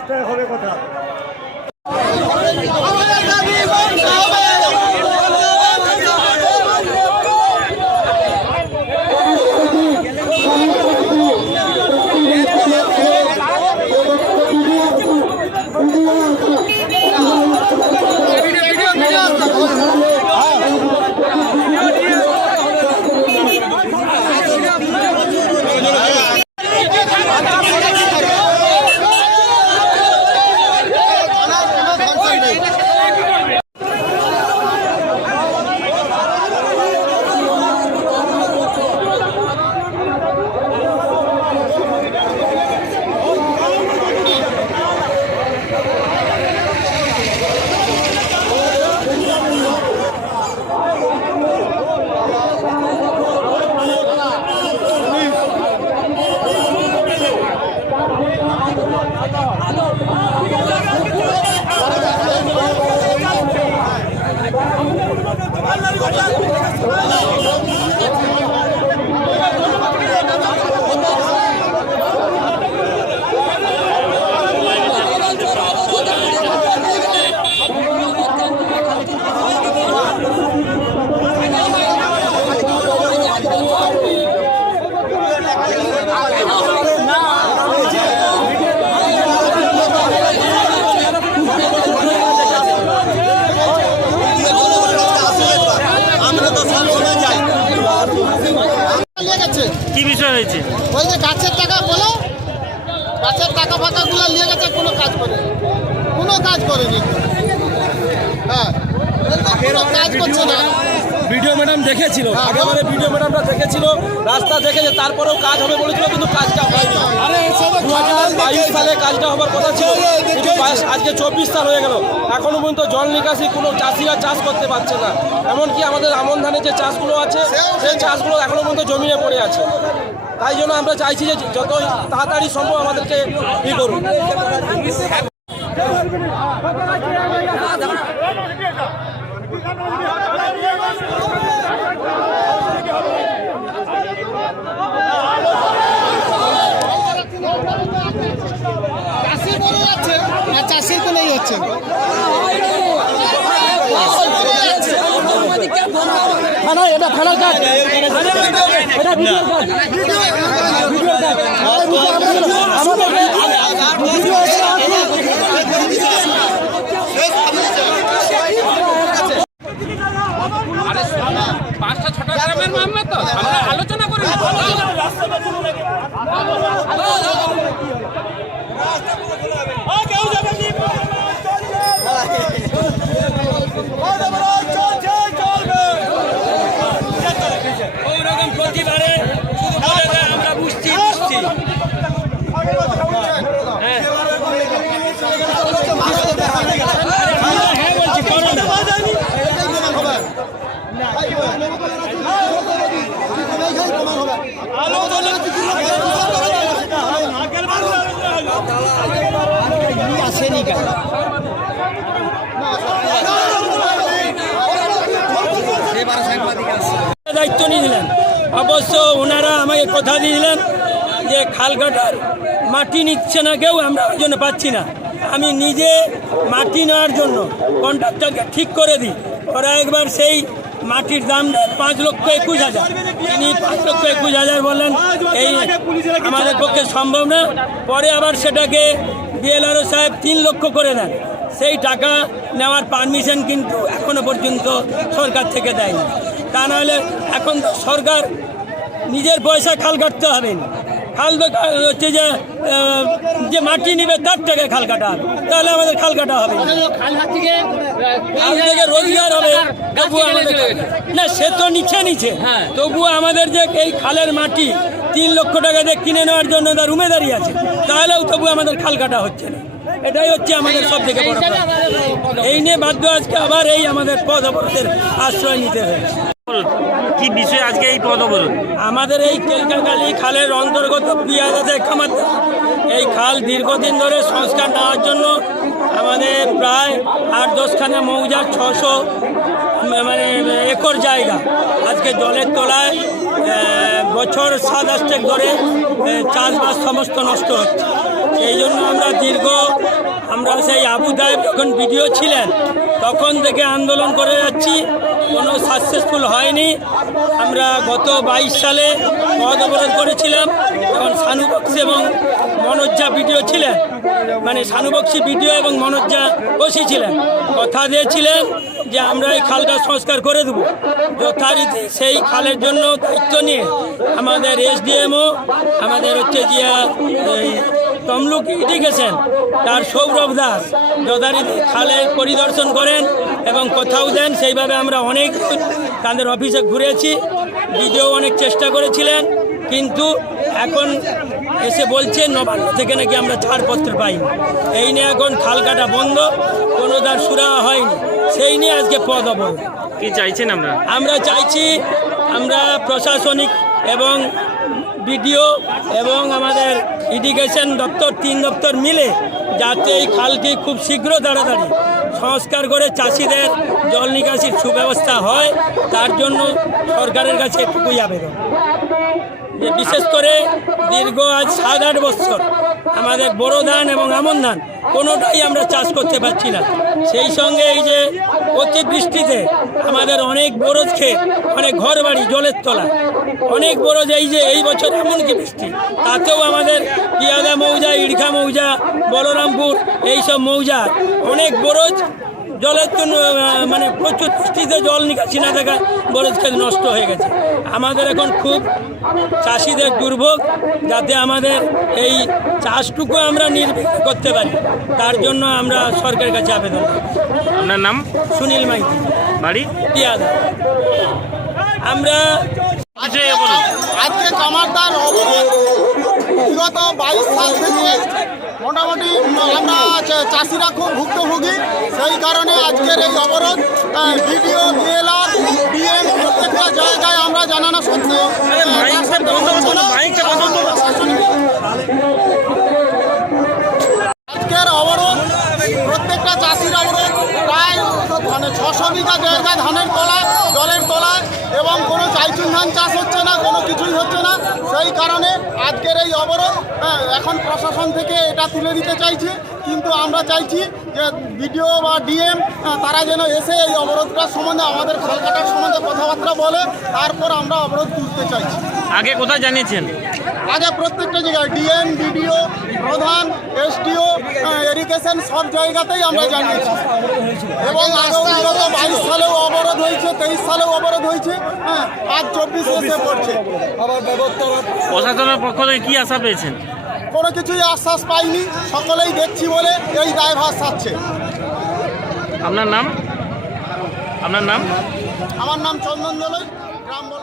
5টায় হবে কথা। কি বিষয় হয়েছে? ওই যে গাছের টাকা বলো, গাছের টাকা ফাঁকাগুলো নিয়ে গেছে, কোনো কাজ করেনি। হ্যাঁ, কোনো কাজ করছে না। ভিডিও ম্যাডাম দেখেছিল, আগেবারে ভিডিও ম্যাডামটা দেখেছিল, রাস্তা দেখেছে, তারপরেও কাজ হবে বলেছিল, কিন্তু কাজটা হয়নি। 2022 সালে কাজটা হবার কথা ছিল, কিন্তু আজকে 24 সাল হয়ে গেল, এখনো পর্যন্ত জল নিকাশি কোনো চাষিরা চাষ করতে পারছে না। এমনকি আমাদের আমন ধানের যে চাষগুলো আছে, সেই চাষগুলো এখনো পর্যন্ত জমিয়ে পড়ে আছে। তাই জন্য আমরা চাইছি যে যত তাড়াতাড়ি সম্ভব আমাদেরকে ই করুন। চাষি মরে যাচ্ছে আর চাষির কোনোই হচ্ছে এটা ফাইনাল কাজ, এটা ভিডিও কাজ, পাঁচটা ছটা গ্রামের মামলা তো আমরা আলোচনা করি। ওইরকম প্রতিবারে আমরা বুঝছি হ্যাঁ বলছি করো না। আসেনি কেন? দায়িত্ব নিয়ে দিলেন, অবশ্য ওনারা আমাকে কথা দিয়ে দিলেন যে খাল কাটার মাটি নিচ্ছে না কেউ, আমরা ওই জন্য পাচ্ছি না। আমি নিজে মাটি নেওয়ার জন্য কন্ট্রাক্টরকে ঠিক করে দিই, ওরা একবার সেই মাটির দাম 5,21,000, তিনি 5,21,000 বললেন এই আমাদের পক্ষে সম্ভব না। পরে আবার সেটাকে বিএলআরও সাহেব 3 লক্ষ করে দেন। সেই টাকা নেওয়ার পারমিশন কিন্তু এখনো পর্যন্ত সরকার থেকে দেয়নি। তা নাহলে এখন তো সরকার নিজের পয়সা খাল কাটতে হবে না, খাল হচ্ছে যে মাটি নিবে তার থেকে খাল কাটা হবে, তাহলে আমাদের খাল কাটা হবে খাল থেকে রোজগার হবে। তবুও আমাদের না, সে তো নিচে তবুও আমাদের যে এই খালের মাটি 3 লক্ষ টাকা দিয়ে কিনে নেওয়ার জন্য তার উমেদারি আছে, তাহলেও তবু আমাদের খাল কাটা হচ্ছে না। এটাই হচ্ছে আমাদের সব থেকে বড় কথা। এই নিয়ে বাধ্য আজকে আবার এই আমাদের পদ অবরোধের আশ্রয় নিতে হয়েছে। কি বিষয় আজকে এই পদ অবরোধ? আমাদের এই কেলকাকালী খালের অন্তর্গত পিয়াজাতে কামাতে এই খাল দীর্ঘদিন ধরে সংস্কার নেওয়ার জন্য আমাদের প্রায় 8-10খানা মৌজার 600 একর জায়গা আজকে জলের তলায় বছর 7-8 ধরে চাষবাস সমস্ত নষ্ট হচ্ছে। সেই জন্য আমরা সেই আবু দায়েব যখন ভিডিও ছিলেন তখন থেকে আন্দোলন করে যাচ্ছি, কোনো সাকসেসফুল হয়নি। আমরা গত 22 সালে পথ অবরোধ করেছিলাম, তখন সানুবক্সি এবং মনোজ্জা ভিডিও ছিলেন, মানে সানুবক্সি ভিডিও এবং মনোজ্জা বসি ছিলেন, কথা দিয়েছিলেন যে আমরা এই খালটা সংস্কার করে দেবো। যথারীতি সেই খালের জন্য দায়িত্ব নিয়ে আমাদের এসডিএমও, আমাদের হচ্ছে যে তমলুক ইরিগেশন তার সৌরভ দাস যথারীতি খালের পরিদর্শন করেন এবং কোথাও দেন। সেইভাবে আমরা অনেক তাদের অফিসে ঘুরেছি, ভিডিও অনেক চেষ্টা করেছিলেন, কিন্তু এখন এসে বলছে নবান্ন থেকে নাকি আমরা ছাড়পত্র পাইনি। এই নিয়ে এখন খাল কাটা বন্ধ, কোনো তার সুরাহা হয়নি, সেই নিয়ে আজকে পথ অবরোধ। কি চাইছেন আমরা? আমরা চাইছি আমরা প্রশাসনিক এবং বিডিও এবং আমাদের ইরিগেশন দপ্তর 3 দপ্তর মিলে যাতে এই খালটি খুব শীঘ্র তাড়াতাড়ি সংস্কার করে চাষিদের জল নিকাশির সুব্যবস্থা হয়, তার জন্য সরকারের কাছে এটুকুই আবেদন। যে বিশেষ করে দীর্ঘ আজ 7-8 বছর আমাদের বোরো ধান এবং আমন ধান কোনোটাই আমরা চাষ করতে পারছি না। সেই সঙ্গে এই যে অতিবৃষ্টিতে আমাদের অনেক বরজ ক্ষেত, অনেক ঘর বাড়ি জলের তলায়, অনেক বরজ এই বছর এমনকি বৃষ্টি, তাতেও আমাদের পিয়াদা মৌজা, ইড়খা মৌজা, বলরামপুর এইসব মৌজা অনেক বরজ জলের জন্য মানে প্রচুর বৃষ্টিতে জল নিকাশি না থাকায় বরজ ক্ষেত নষ্ট হয়ে গেছে। আমাদের এখন খুব চাষিদের দুর্ভোগ, যাতে আমাদের এই চাষটুকু আমরা নির্বিঘ্ন করতে পারি, তার জন্য আমরা সরকারের কাছে আবেদন করছি। আপনার নাম? সুনীল মাইতি, বাড়ি? পিয়াদা। আমরা আজকে কামারদার অবরোধ বিগত 22 সাল থেকে মোটামুটি আমরা চাষিরা খুব ভুক্তভোগী, সেই কারণে আজকের এই অবরোধ বিডিও, বিএলআর, ডিএম প্রত্যেকটা জায়গায় আমরা জানানো সত্ত্বেও আজকের অবরোধ প্রত্যেকটা চাষির অবরোধ প্রায় মানে 600 বিঘা জায়গায় ধানের তলায়, জলের তলায়, এবং কোনো চাইচুন ধান চাষ হচ্ছে না, কোনো কিছুই হচ্ছে না। সেই কারণে আজকের এই অবরোধ এখন প্রশাসন থেকে এটা তুলে দিতে চাইছে, কিন্তু আমরা চাইছি যে বিডিও বা ডিএম তারা যেন এসে এই অবরোধটার সম্বন্ধে, আমাদের খাল কাটার সম্বন্ধে কথাবার্তা বলে, তারপর আমরা অবরোধ তুলতে চাইছি। আগে কোথায় জানিয়েছেন? আগে প্রত্যেকটা জায়গায় ডিএম, বিডিও, প্রধান, এসডিও, ইরিগেশন সব জায়গাতেই আমরা জানিয়েছি, এবং আগেও বিগত 22 সালেও অবরোধ হয়েছে, 23 সালেও অবরোধ হয়েছে, আজ 24 এসে পড়ছে। প্রশাসনের পক্ষ থেকে কি আশা পেয়েছেন? কোনো কিছুই আশ্বাস পাইনি, সকলেই দেখছি বলে এই দায়ভার সারছে। আপনার নাম? আপনার নাম? আমার নাম চন্দন দলই, গ্রাম বল।